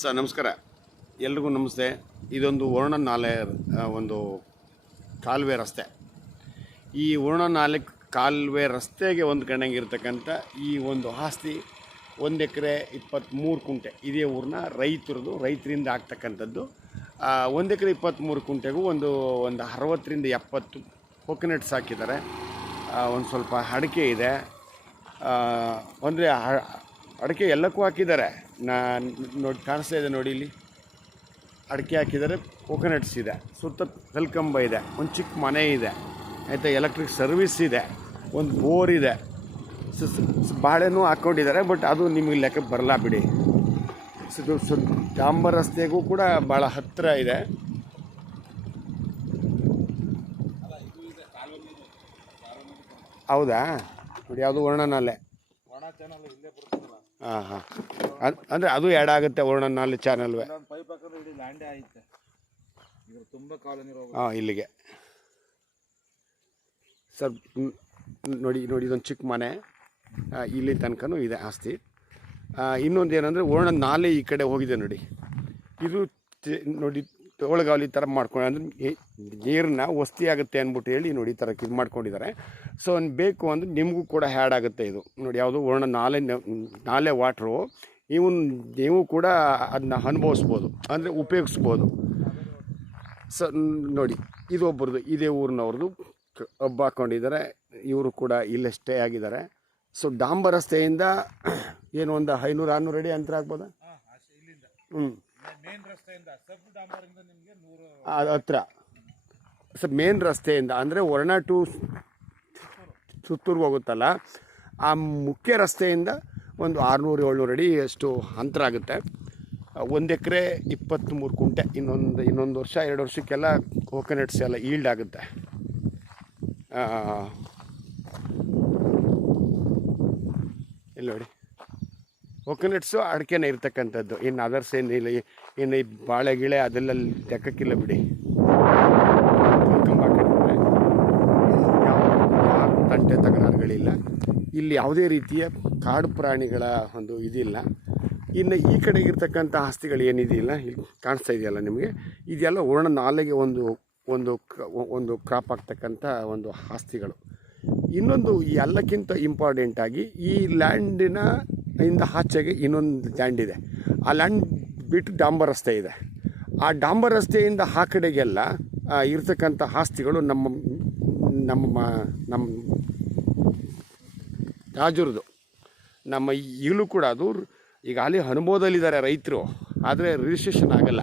Sir ನಮಸ್ಕಾರ, ಎಲ್ರಿಗೂ ನಮಸ್ತೆ. ಇದೊಂದು ವರ್ಣ ನಾಲೆ ಒಂದು ಕಾಲುವೆ ರಸ್ತೆ. ಈ ವರ್ಣ ನಾಲೆ ಕಾಲುವೆ ರಸ್ತೆಗೆ ಹೊಂದ್ಕೊಂಡಂಗಿರ್ತಕ್ಕಂಥ ಈ ಒಂದು ಆಸ್ತಿ 1 ಎಕರೆ 23 ಕುಂಟೆ. ಇದೇ ಊರಿನ ರೈತರಿಂದ ಆಗ್ತಕ್ಕಂಥದ್ದು. 1 ಎಕರೆ 23 ಕುಂಟೆಗೂ ಒಂದು 60ರಿಂದ 70 ಕೊಕೊನಟ್ಸ್ ಹಾಕಿದ್ದಾರೆ. ಒಂದು ಸ್ವಲ್ಪ ಅಡಿಕೆ ಇದೆ. ಅಂದರೆ ಅಡಿಕೆ ಎಲ್ಲಕ್ಕೂ ಹಾಕಿದ್ದಾರೆ. ನೋಡಿ ಕಾಣಿಸ್ತಾ ಇದೆ, ನೋಡಿ ಇಲ್ಲಿ ಅಡಿಕೆ ಹಾಕಿದ್ದಾರೆ, ಕೊಕೊನಟ್ಸ್ ಇದೆ, ಸುತ್ತ ಕಲ್ಕಂಬ ಇದೆ, ಒಂದು ಚಿಕ್ಕ ಮನೆ ಇದೆ, ಆಯಿತಾ, ಎಲೆಕ್ಟ್ರಿಕ್ ಸರ್ವಿಸ್ ಇದೆ, ಒಂದು ಬೋರ್ ಇದೆ, ಬಾಳೆನೂ ಹಾಕ್ಕೊಂಡಿದ್ದಾರೆ. ಬಟ್ ಅದು ನಿಮಗೆ ಲೆಕ್ಕಕ್ಕೆ ಬರಲ್ಲ ಬಿಡಿ. ಡಾಂಬರ್ ರಸ್ತೆಗೂ ಕೂಡ ಭಾಳ ಹತ್ತಿರ ಇದೆ. ಹೌದಾ? ನೋಡಿ, ಯಾವುದು ವರ್ಣನಾಲೆ. ಹಾಂ ಹಾಂ, ಅಂದರೆ ಅದು ಆ್ಯಡ್ ಆಗುತ್ತೆ ವರ್ಣನಾಲೆ ಚಾನಲ್ವೇ. ಹಾಂ, ಇಲ್ಲಿಗೆ ಸರ್ ನೋಡಿ ಇದೊಂದು ಚಿಕ್ಕ ಮನೆ, ಇಲ್ಲಿ ತನಕನೂ ಇದೆ ಆಸ್ತಿ. ಇನ್ನೊಂದು ಏನಂದರೆ ವರ್ಣನಾಲೆ ಈ ಕಡೆ ಹೋಗಿದೆ ನೋಡಿ. ಇದು ನೋಡಿ ಒಳಗಾವಲಿ ಥರ ಮಾಡ್ಕೊಂಡು, ಅಂದರೆ ನೀರನ್ನ ವಸ್ತಿ ಆಗುತ್ತೆ ಅಂದ್ಬಿಟ್ಟು ಹೇಳಿ ನೋಡಿ ಈ ಥರ ಇದು ಮಾಡ್ಕೊಂಡಿದ್ದಾರೆ. ಸೊ ಬೇಕು ಅಂದರೆ ನಿಮಗೂ ಕೂಡ ಹ್ಯಾಡ್ ಆಗುತ್ತೆ ಇದು. ನೋಡಿ, ಯಾವುದು ನಾಲೆ ವಾಟ್ರು, ನೀವು ಕೂಡ ಅದನ್ನ ಅನುಭವಿಸ್ಬೋದು, ಅಂದರೆ ಉಪಯೋಗಿಸ್ಬೋದು. ಸೊ ನೋಡಿ, ಇದು ಒಬ್ಬರದು, ಇದೇ ಊರಿನವ್ರದ್ದು ಹಬ್ಬ ಹಾಕ್ಕೊಂಡಿದ್ದಾರೆ. ಇವರು ಕೂಡ ಇಲ್ಲೇ ಸ್ಟೇ ಆಗಿದ್ದಾರೆ. ಸೊ ಡಾಂಬರ್ ರಸ್ತೆಯಿಂದ ಏನು ಒಂದು 500-600 ಅಡಿ ಅಂತರ ಆಗ್ಬೋದಾ? ಹತ್ರ ಸರ್, ಮೇನ್ ರಸ್ತೆಯಿಂದ ಅಂದರೆ ವರ್ಣ ಟು ಸುತ್ತೂರ್ಗೆ ಹೋಗುತ್ತಲ್ಲ, ಆ ಮುಖ್ಯ ರಸ್ತೆಯಿಂದ ಒಂದು 600-700 ಅಡಿ ಅಷ್ಟು ಅಂತರ ಆಗುತ್ತೆ. 1 ಎಕರೆ 23 ಕುಂಟೆ. ಇನ್ನೊಂದು ವರ್ಷ 2 ವರ್ಷಕ್ಕೆಲ್ಲ ಕೊಕೊನಟ್ಸ್ ಎಲ್ಲ ಈಲ್ಡ್ ಆಗುತ್ತೆ. ಇಲ್ಲಿ ನೋಡಿ, ಕೊಕೊನಟ್ಸು ಅಡಿಕೆನೇ ಇರ್ತಕ್ಕಂಥದ್ದು. ಇನ್ನು ಅದರ್ಸ್ ಏನಿಲ್ಲ, ಇನ್ನು ಈ ಬಾಳೆ ಗಿಳೆ ಅದೆಲ್ಲ ಲೆಕ್ಕಕ್ಕಿಲ್ಲ ಬಿಡಿ. ಯಾವ ತಂಟೆ ತಕರಾರುಗಳಿಲ್ಲ ಇಲ್ಲಿ, ಯಾವುದೇ ರೀತಿಯ ಕಾಡು ಪ್ರಾಣಿಗಳ ಒಂದು ಇದಿಲ್ಲ. ಇನ್ನು ಈ ಕಡೆಗೆ ಇರ್ತಕ್ಕಂಥ ಆಸ್ತಿಗಳು ಏನಿದೆಯಲ್ಲ, ಇಲ್ಲಿ ಕಾಣಿಸ್ತಾ ಇದೆಯಲ್ಲ ನಿಮಗೆ, ಇದೆಲ್ಲ ವರ್ಣ ನಾಲೆಗೆ ಒಂದು ಕ್ರಾಪ್ ಆಗ್ತಕ್ಕಂಥ ಒಂದು ಆಸ್ತಿಗಳು. ಇನ್ನೊಂದು ಎಲ್ಲಕ್ಕಿಂತ ಇಂಪಾರ್ಟೆಂಟಾಗಿ ಈ ಲ್ಯಾಂಡಿನ ಇಂದ ಆಚೆಗೆ ಇನ್ನೊಂದು ಲ್ಯಾಂಡ್ ಇದೆ. ಆ ಲ್ಯಾಂಡ್ ಬಿಟ್ಟು ಡಾಂಬರ್ ರಸ್ತೆ ಇದೆ. ಆ ಡಾಂಬರ್ ರಸ್ತೆಯಿಂದ ಆ ಕಡೆಗೆಲ್ಲ ಇರ್ತಕ್ಕಂಥ ಆಸ್ತಿಗಳು ನಮ್ಮ ರಾಜರದು. ನಮ್ಮ ಈಗಲೂ ಕೂಡ ಅದು ಈಗ ಅಲ್ಲಿ ಅನುಭವದಲ್ಲಿದ್ದಾರೆ ರೈತರು, ಆದರೆ ರಿಜಿಸ್ಟ್ರೇಷನ್ ಆಗಲ್ಲ.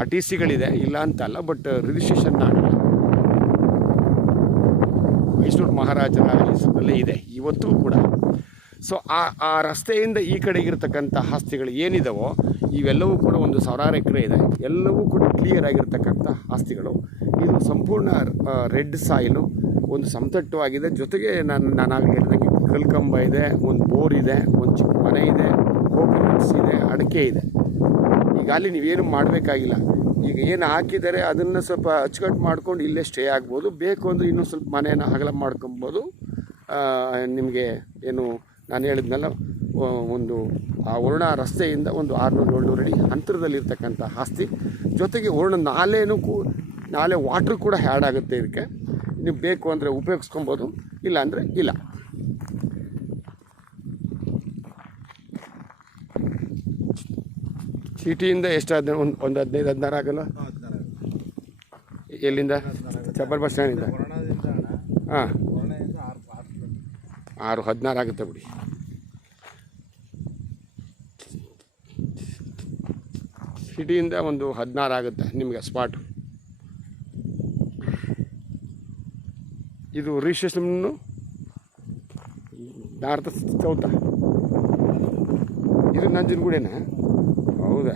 ಆ ಟಿ ಸಿಗಳಿದೆ, ಇಲ್ಲ ಅಂತಲ್ಲ, ಬಟ್ ರಿಜಿಸ್ಟ್ರೇಷನ್ ಆಗಲ್ಲ. ಮೈಸೂರು ಮಹಾರಾಜರ ಹೆಸರಲ್ಲೇ ಇದೆ ಇವತ್ತು ಕೂಡ. ಸೊ ಆ ರಸ್ತೆಯಿಂದ ಈ ಕಡೆಗಿರ್ತಕ್ಕಂಥ ಆಸ್ತಿಗಳು ಏನಿದಾವೋ ಇವೆಲ್ಲವೂ ಕೂಡ 1,000 ಎಕರೆ ಇದೆ. ಎಲ್ಲವೂ ಕೂಡ ಕ್ಲಿಯರ್ ಆಗಿರ್ತಕ್ಕಂಥ ಆಸ್ತಿಗಳು. ಇದು ಸಂಪೂರ್ಣ ರೆಡ್ ಸಾಯಿಲು, ಒಂದು ಸಮತಟ್ಟವಾಗಿದೆ. ಜೊತೆಗೆ ನಾನಾಗಲೇ ಹೇಳಿದಂಗೆ ಕಲ್ಕಂಬ ಇದೆ, ಒಂದು ಬೋರ್ ಇದೆ, ಒಂದು ಚಿಕ್ಕ ಮನೆ ಇದೆ, ಕೊಕೊನಟ್ಸ್ ಇದೆ, ಅಡಿಕೆ ಇದೆ. ಈಗ ಅಲ್ಲಿ ನೀವೇನು ಮಾಡಬೇಕಾಗಿಲ್ಲ. ಈಗ ಏನು ಹಾಕಿದ್ದಾರೆ ಅದನ್ನು ಸ್ವಲ್ಪ ಅಚ್ಚುಕಟ್ಟು ಮಾಡ್ಕೊಂಡು ಇಲ್ಲೇ ಸ್ಟೇ ಆಗ್ಬೋದು. ಬೇಕು ಅಂದರೆ ಇನ್ನೂ ಸ್ವಲ್ಪ ಮನೆಯನ್ನು ಅಗಲ ಮಾಡ್ಕೊಬೋದು. ನಿಮಗೆ ಏನು ನಾನು ಹೇಳಿದ್ನಲ್ಲ, ಒಂದು ಆ ವರ್ಣ ರಸ್ತೆಯಿಂದ ಒಂದು 600-700 ಅಡಿ ಅಂತರದಲ್ಲಿರ್ತಕ್ಕಂಥ ಆಸ್ತಿ. ಜೊತೆಗೆ ವರ್ಣ ನಾಲೆ ವಾಟ್ರ್ ಕೂಡ ಹ್ಯಾಡ್ ಆಗುತ್ತೆ ಇದಕ್ಕೆ. ನೀವು ಬೇಕು ಅಂದರೆ ಉಪಯೋಗಿಸ್ಕೊಬೋದು, ಇಲ್ಲ ಅಂದರೆ ಇಲ್ಲ. ಸಿಟಿಯಿಂದ ಎಷ್ಟಾದ ಒಂದು 15-16 ಆಗಲ್ಲ? ಎಲ್ಲಿಂದ? ಚಪ್ಪಲ್ ಬಸ್ ಸ್ಟ್ಯಾಂಡಿಂದ? ಹಾಂ, 6-16 ಆಗುತ್ತೆ ಬಿಡಿ. ಸಿಟಿಯಿಂದ ಒಂದು 16 ಆಗುತ್ತೆ ನಿಮಗೆ ಸ್ಪಾಟು. ಇದು ರಿಜಿಸ್ಟ್ರೇಷನ್ನು ನಾರ್ತ್ ಸೌತ. ಇದು ನಂಜನಗೂಡೇನಾ? ಹೌದಾ?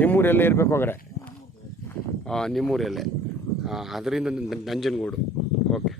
ನಿಮ್ಮೂರೆಲ್ಲೇ ಇರಬೇಕು ಹೋಗ್ರೆ? ಹಾಂ, ನಿಮ್ಮೂರಲ್ಲೇ. ಅದರಿಂದ ನಂಜನಗೂಡು. ಓಕೆ.